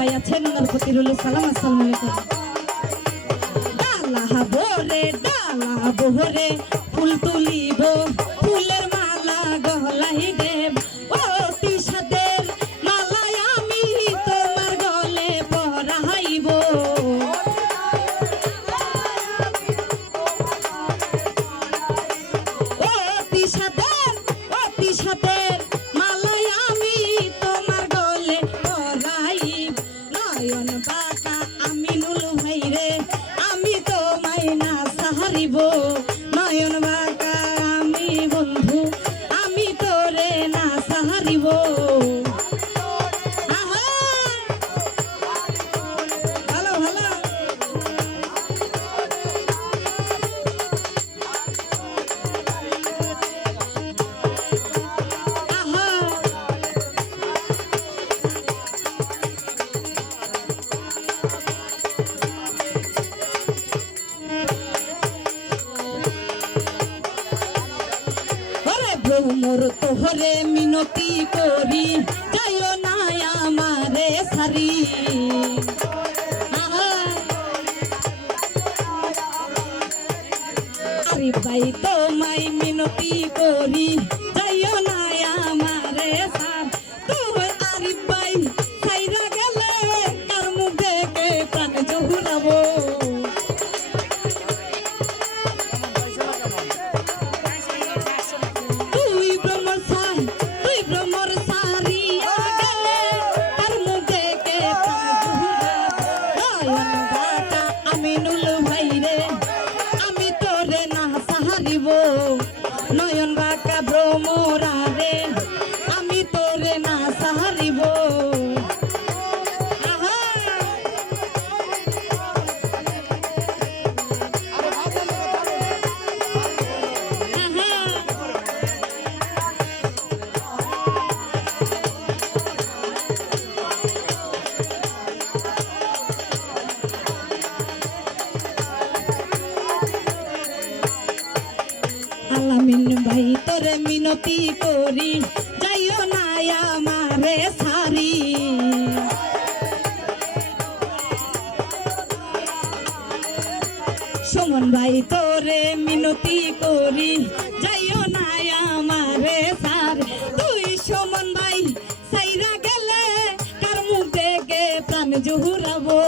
ভাই আছেন ওনার প্রতি রইল সালাম। আসসালামু আলাইকুম। ডালা বহরে ফুল তুলিব, ফুলের মালা গলায় দেব, অতি সাদের মালায় আমি তোমার গলে পরাইব। অতি সাদের মালায় আমি তোমার গলে পরাইব। নয়ন বাঁকা আমিনুল ভাই রে, আমি তোমায় না সাহারিব। নয়ন বাঁকা আমি বন্ধু, আমি তোরে না সাহারিব। ভালো ভালো মোর তোহরে মিনতি করি, যাইও না আমারে সারি। আরে ভাই তোমায় মিনতি করি, যাইও না আমারে সার। তুই আরে ভাই সাইরা গেলে কার মুখ দেখে প্রাণ জহুরাবো। নয়ন বাঁকা ভ্রমরা রে, আমি তোরে না সাহারিব। আলামিন ভাই তোরে মিনতি করি, যাইও না আমারে সারি। সুমন ভাই তোরে মিনতি করি, যাইও না আমারে সারি। তুই সুমন ভাই সাইরা গেলে কার মুখ দেখে প্রাণ জহুরাবো।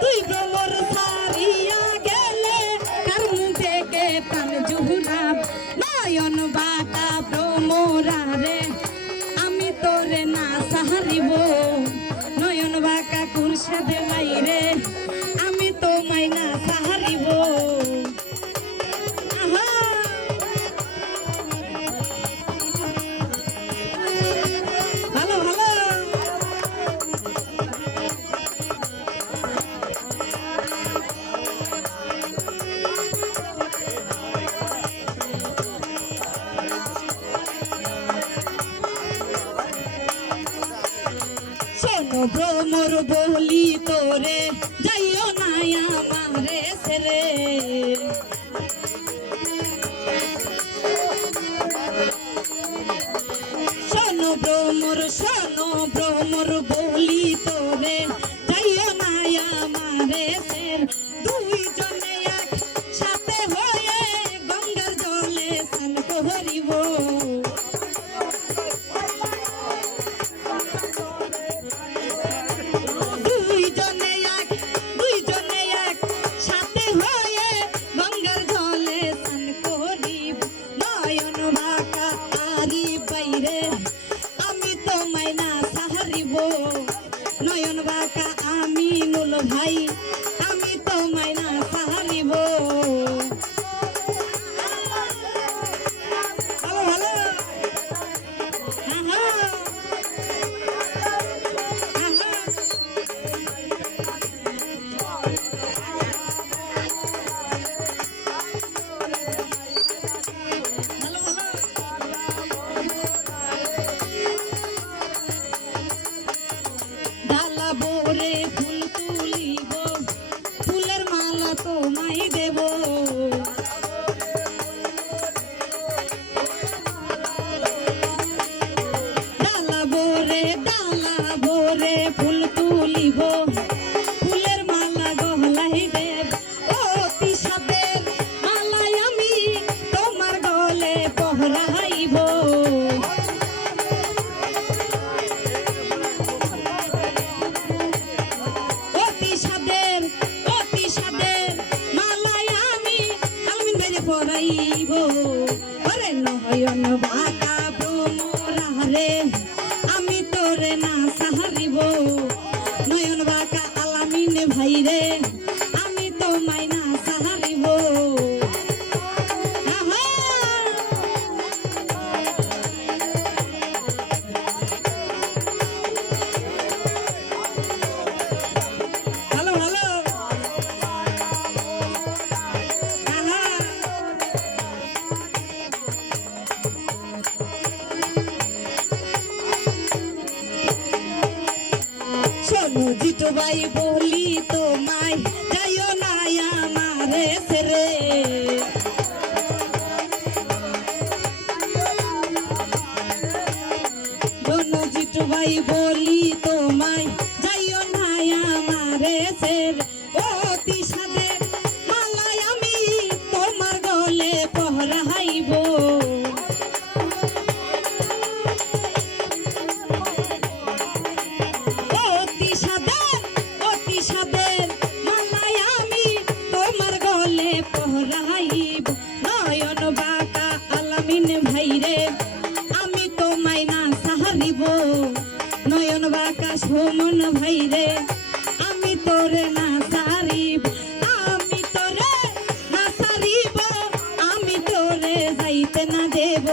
তুই ভ্রমর সারিয়া গেলে কার মুখ দেখে প্রাণ জহুরাব। নয়ন বাঁকা ভ্রমরা রে, আমি তোরে না সাহারিব। নয়ন বাঁকা কুরশেদ ভাই রে, আমি তোমায় না সাহারিব। ভালো ভালো শোনো ভ্রমর বলি তোরে, যাইও না আমারে ছেড়ে। শোনো ভ্রমর বলি তোরে, যাইও না আমারে ছেড়ে। দুইজনে এক সাথে হয়ে গঙ্গার জলে স্নান করিব। নয়ন বাঁকা আমিনুল ভাই, আমি তোমায় না সাহারিব। ভালো ভালো ডালা বরে ফুল তুলিব, যাইব ওরে নয়ন বাঁকা ভ্রমরা রে আমি তোরে না সাহারিব নয়ন বাঁকা আলামিন ভাই রে আমি তোমায় না সাহারিব হ্যালো হ্যালো শোনো জিতু ভাই বলি তোমায় যাইও না আমারে ছেড়ে শোনো জিতু ভাই বলি তোমায় যাইও না আমারে ছেড়ে অতি সাদের মালায় আমি তোমার গলে পহরাইব পহরাইব নয়ন বাঁকা আলামিন ভাই রে আমি তোমায় না সাহারিব নয়ন বাঁকা সুমন ভাই রে আমি তোরে না সারিব আমি তোরে না সারিব আমি তোরে যাইতে না দেব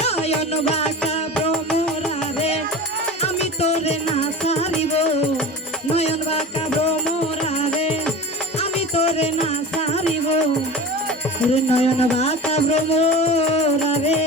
নয়ন বাঁকা ভ্রমরা রে আমি তোরে না সারিব নয়ন বাঁকা ভ্রমরা রে আমি তোরে না সারিব নয়ন বাঁকা ভ্রমরা রে